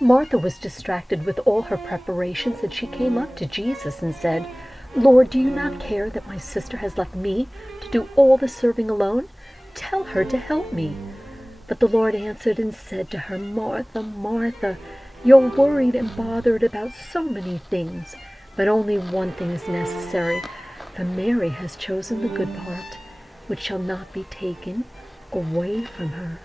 Martha was distracted with all her preparations, and she came up to Jesus and said, "Lord, do you not care that my sister has left me to do all the serving alone? Tell her to help me." But the Lord answered and said to her, "Martha, Martha, you're worried and bothered about so many things, but only one thing is necessary. For Mary has chosen the good part, which shall not be taken away from her."